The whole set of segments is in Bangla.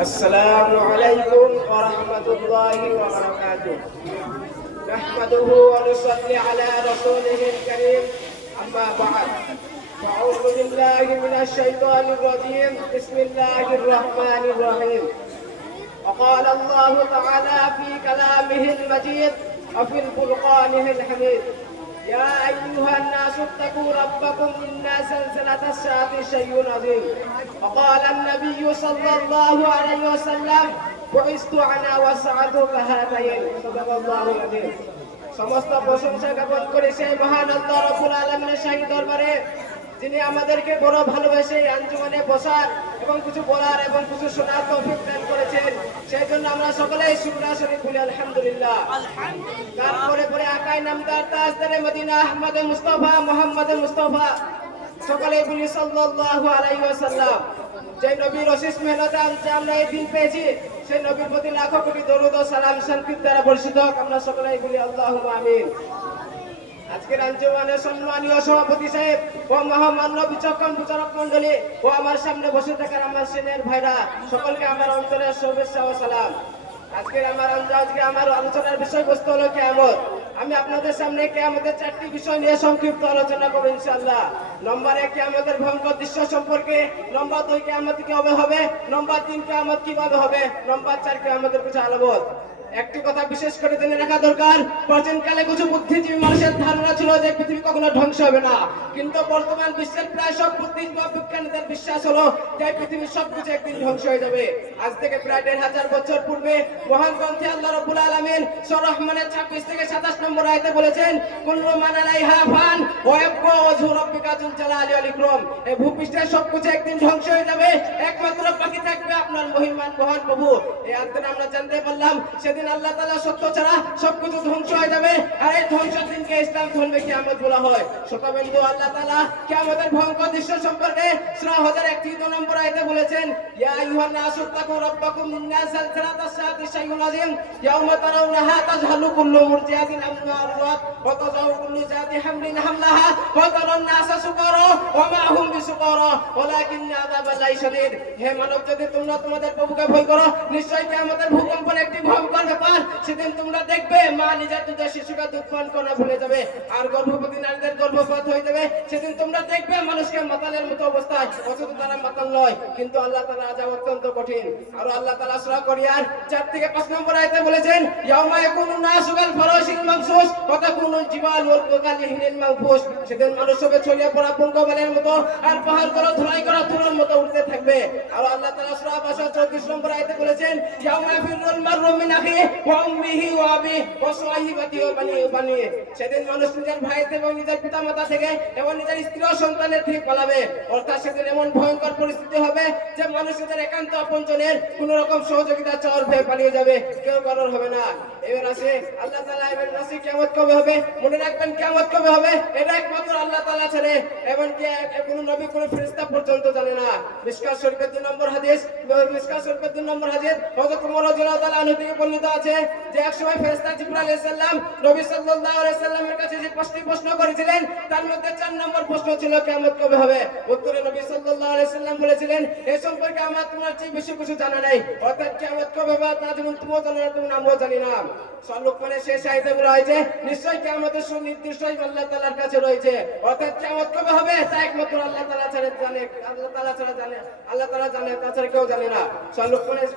السلام عليكم ورحمة الله وبركاته. نحمده ونصلي على رسوله الكريم. أما بعد، فأعوذ بالله من الشيطان الرجيم. بسم الله الرحمن الرحيم. وقال الله تعالى في كلامه المجيد وفي الفرقان الحميد: يا أيها الناس اتقوا ربكم إن زلزلة الساعة شيء عظيم. وقال النبي صلى الله عليه وسلم: بعثت أنا والساعة كهاتين. صدق الله العظيم. সমস্ত প্রশংসা জ্ঞাপন করে সেই মহান আল্লাহ রাব্বুল আলামিনের শাহী দরবারে, যিনি আমাদেরকে বড় ভালোবেসে আঞ্জুমানে বসার এবং কিছু বলার এবং কিছু শোনার তৌফিক দান করেছেন। সেই জন্য আমরা সকলেই শুকনা শরীফ বলি আলহামদুলিল্লাহ। তারপরে পরে আকাই নামদার তাজদারে মদিনা আহমদ মুস্তাফা মোহাম্মদ মুস্তাফা সকলেই বলি সাল্লাল্লাহু আলাইহি ওয়াসাল্লাম। যে নবীর অশেষ মেহনতে আমরা এই দিন পেয়েছি, সেই নবীর প্রতি লাখো কোটি দরুদ ও সালাম শান্তির দ্বারা বর্ষিত হোক। আমরা সকলেই বলি আল্লাহুম্মা আমিন। আজকের আঞ্জুমানের সম্মানীয় সভাপতি সাহেব ও মহামান্য বিচক্ষণ বিচারক মন্ডলী ও আমার সামনে বসে থাকার আমার সেনের ভাইরা, সকলকে আমার অন্তরের শুভেচ্ছা ও সালাম। আজকে আমার আলোচনার বিষয়বস্তু হলো কিয়ামত। আমি আপনাদের সামনে কিয়ামতের 4টি বিষয় নিয়ে সংক্ষিপ্ত আলোচনা করব ইনশাআল্লাহ। নম্বর 1 কিয়ামতের ভয়ঙ্কর দৃশ্য সম্পর্কে, নম্বর 2 কিয়ামত কিভাবে হবে, নম্বর 3 কিয়ামত কিভাবে হবে, নম্বর 4 কিয়ামতের কিছু আলামত। একটি কথা বিশেষ করে জেনে রাখা দরকার, প্রাচীনকালে কিছু বুদ্ধিজীবী মানুষের ধারণা ছিল যে পৃথিবী কখনো ধ্বংস হবে না, কিন্তু বর্তমান বিশ্বের প্রায় সব বুদ্ধিজীবী বিজ্ঞানীদের বিশ্বাস হলো যে পৃথিবীর সবকিছু একদিন ধ্বংস হয়ে যাবে। আজ থেকে প্রায় 1500 বছর পূর্বে মহান গ্রন্থে আল্লাহ রাব্বুল আলামিন সূরা রহমানের 26 থেকে 27 নম্বর আয়াতে বলেছেন: কুল্লু মান আলাইহা ফান ওয়া ইয়াবকা ওয়াজহু রাব্বিকা যুল জালালি ওয়াল ইকরাম। এই ভূপৃষ্ঠের সবকিছু একদিন ধ্বংস হয়ে যাবে, একমাত্র বাকি থাকবে আপনার মহিমান মহান প্রভু। এই আয়াতে আমরা জানতে পারলাম সেদিন আল্লাহ তাআলা সত্য ছাড়া সবকিছু ধ্বংস হয়ে যাবে, আর এই ধ্বংসের দিনকে ইসলাম ধর্মে কিয়ামত বলা হয়। শতবিন্দু আল্লাহ তাআলা কিয়ামতের ভয়ঙ্কর দৃশ্য সম্পর্কে সূরা হজের 31 নম্বর আয়াতে বলেছেন: ইয়া আইয়ুহান নাসু তাকু রাব্বাকুম ইন্না যালজালাতাস সাআতি শাইউন আযীম ইয়াওমা তারাউনাহা তাযহালু কুল্লু মুরজিআতিন আম্মা আরদাত ওয়া তাযাউ কুল্লু যাতি হামলিন হামলাহা ওয়া তারান নাসা সুকারা ওয়া মা হুম বিসুকারা ওয়ালাকিন্না আযাবাল্লাহি শাদীদ। হে মানব জাতি, তোমরা তোমাদের প্রভুকে ভয় করো, নিশ্চয়ই কিয়ামতের ভূকম্পন একটি ভয়ঙ্কর ব্যাপার। সেদিন তোমরা দেখবে মা নিজের দুধের শিশুকে দুধ পান করা ভুলে যাবে, আর গর্ভবতী নারীদের গর্ভপাত হয়ে যাবে। সেদিন তোমরা দেখবে মানুষকে মাতালের মতো অবস্থায়, অথচ তারা মাতাল নয়, কিন্তু আল্লাহ তাআলা আযাব অত্যন্ত কঠিন। আর আল্লাহ তাআলা সূরা কোরিয়ার 4 থেকে 5 নম্বর আয়াতে বলেছেন: ইয়াউমা ইয়াকুনুন নাসু কাল ফারাশিল মাবসুস ওয়া তাকুনুল জিবালু কাল ইহনিল মানফুস। সেদিন মানুষ হবে ছড়িয়ে পড়া পঙ্গপালের মতো, আর পাহাড়গুলো ধুলাই করা তুলোর মতো উঠতে থাকবে। আর আল্লাহ তাআলা সূরা বাশার 34 নম্বর আয়াতে বলেছেন: ইয়াউমা ইয়াফিরুল মাররু মিন আখিহি ওয়া উম্মিহি ওয়া আবিহি ওয়া সাহিবাতিহি ওয়া বানিহি। সেদিন মানুষ নিজের ভাই এবং নিজের পিতামাতা থেকে এবং নিজের স্ত্রী ও সন্তানের থেকে পালাবে। অর্থাৎ সেদিন এমন ভয়ঙ্কর পরিস্থিতি হবে যে মানুষদের একান্ত আপনজনের কোন রকম সহযোগিতা চাওয়ার ভয়ে পালিয়ে যাবে, কেউ কারোর হবে না। এবার আসে আল্লাহ তাআলা এবার আসে কিয়ামত কবে হবে। মনে রাখবেন, কিয়ামত কবে হবে এটা একমাত্র আল্লাহ তাআলা ছাড়া এমনকি কোন নবী কোন ফেরেশতা পর্যন্ত জানে না। মিশকাত শরীফের 2 নম্বর হাদিস, মিশকাত শরীফের 2 নম্বর হাদিস হযরত ওমর রাদিয়াল্লাহু তাআলা আনহু থেকে বর্ণিত আছে যে একসময় ফেরেশতা জিবরাইল আলাইহিস সালাম নবী সাল্লাল্লাহু আলাইহি সাল্লামের কাছে যে 5টি প্রশ্ন করেছিলেন, তার মধ্যে 4 নম্বর প্রশ্ন ছিল কিয়ামত কবে হবে। উত্তরে নবী সাল্লাল্লাহু আলাইহি সাল্লাম বলেছিলেন: এই সম্পর্কে আমার তোমার চেয়ে বেশি কিছু জানা নাই, অর্থাৎ কিয়ামত কবে হবে তা যেমন তুমিও জানো না, তেমন আমিও জানি না। লোকমানের শেষ আয়াতে বলা হয়েছে নিশ্চয়ই কিয়ামতের সুনির্দিষ্ট আল্লাহ তাআলার কাছে রয়েছে, অর্থাৎ কিয়ামত কবে হবে তা একমাত্র আল্লাহ তাআলা ছাড়া জানে, আল্লাহ তাআলা ছাড়া জানে, আল্লাহ তাআলা জানে, তাছাড়া কেউ জানে না। লোকমানের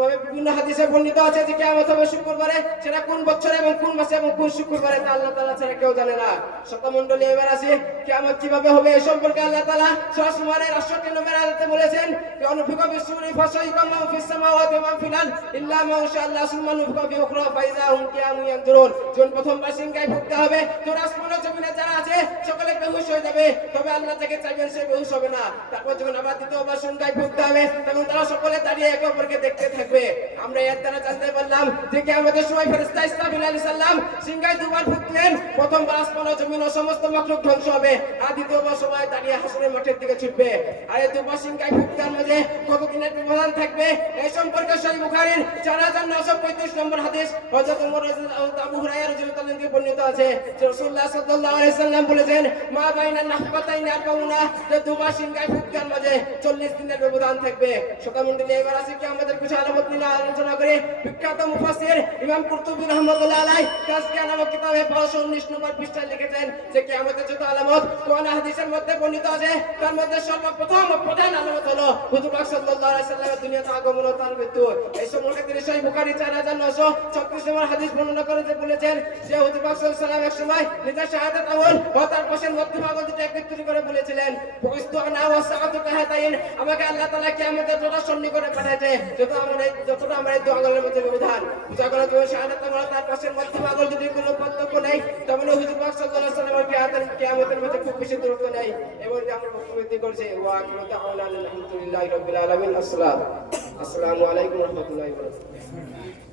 তবে বিভিন্ন হাদিসে বর্ণিত আছে যে কিয়ামত হবে শুক্রবারে, সেটা কোন বছরে এবং কোন মাসে এবং কোন শুক্রবারে তা আল্লাহ তাআলা ছাড়া কেউ জানে না। শতমণ্ডলী এবার আসে কিয়ামত কিভাবে হবে এই সম্পর্কে আল্লাহ তাআলা সূরা সুমারের 68 নম্বর আয়াতে বলেছেন: অনুফিকা বিসূরি ফাসাইকা মা ফিস সামাওয়াতি ওয়া ফিল আরদ ইল্লা মা শাআল্লাহ সুম্মা নুফিকা ফি উখরা ফাইযা হুম কিয়ামুন ইয়ানজুরুন। যখন প্রথমবার সিংহায় ফুঁকতে হবে, তো আসমান ও জমিনে যারা আছে সকলে বেহুশ হয়ে যাবে, তবে আল্লাহ যাকে চাইবেন সে বেহুশ হবে না। তারপর যখন আবার দ্বিতীয়বার সিংহায় ফুঁকতে হবে, তখন তারা সকলে দাঁড়িয়ে একে অপরকে দেখতে থাকবে। থাকবে। আমরা এর দ্বারা জানতে পারলাম যে কিয়ামতের সময় ফেরেশতা ইসরাফিল আলাইহিস সালাম সিংহায় দুবার ফুঁক দিলেন। প্রথমবার আসমান ও জমিন ও সমস্ত মাখলুক ধ্বংস হবে, আর দ্বিতীয়বার সবাই দাঁড়িয়ে হাসরের মাঠের দিকে ছুটবে। আর এই দুবার সিংহায় ফুঁক দেওয়ার মাঝে কতদিনের ব্যবধান থাকবে এই সম্পর্কে সহিহ বুখারীর 4935 নম্বর হাদিস হযরত ওমর রাদিয়াল্লাহু আবু হুরায়রা রাদিয়াল্লাহু আনহু থেকে বর্ণিত আছে যে রাসূলুল্লাহ সাল্লাল্লাহু আলাইহি সাল্লাম বলেছেন, মা বাইনা নাহবাতাইনি আরবাউনা, যে দুবার সিংহায় ফুঁক দেওয়ার মাঝে 40 দিনের ব্যবধান থাকবে। সকালমন্ডলী এবার আছে কি আমাদের কিছু আলামত নিয়ে আলোচনা করে। বিখ্যাত মুফাসসির ইমাম কুরতুবী রাহমাতুল্লাহ আলাইহি তাজকিয়া নামক কিতাবে 519 নম্বর পৃষ্ঠায় লিখেছেন যে কিয়ামতের যত আলামত কোরআন হাদিসের মধ্যে বর্ণিত আছে, তার মধ্যে সর্বপ্রথম ও প্রধান আলামত হলো হুজুর পাক সাল্লাল্লাহু আলাইহি সাল্লামের দুনিয়াতে আগমন ও তার মৃত্যু। এই সম্পর্কে তিনি সহিহ বুখারী 4936 নম্বর হাদিস বর্ণনা করে যে বলেছেন যে হুজুর পাক সাল্লাল্লাহু আলাইহি সাল্লাম এক সময় নিজের শাহাদাত আমল ও তার পাশের মধ্যম আগল দুটো একত্রিত করে বলেছিলেন, বুইস্তু আনা ওয়া সাআতু কাহাতাইন, আমাকে আল্লাহ তাআলা কিয়ামতের জন্য সন্নিকটে পাঠাইছে যতটা আমার এই দু আঙ্গুলের মধ্যে ব্যবধান। বুঝা গেল যে শাহাদাত আমল তার পাশের মধ্যম আগল দুটো কোনো পার্থক্য নেই, তেমনি হুজুর পাক সাল্লাল্লাহু আলাইহি সাল্লামের কিয়ামতের মধ্যে খুব বেশি দূরত্ব নেই। এবার আমরা বক্তব্য করছি ওয়া আখিরু দাওয়ানা আলহামদুলিল্লাহি রাব্বিল আলামিন। আসসালামু আলাইকুম ওয়া রাহমাতুল্লাহি ওয়া বারাকাতুহু।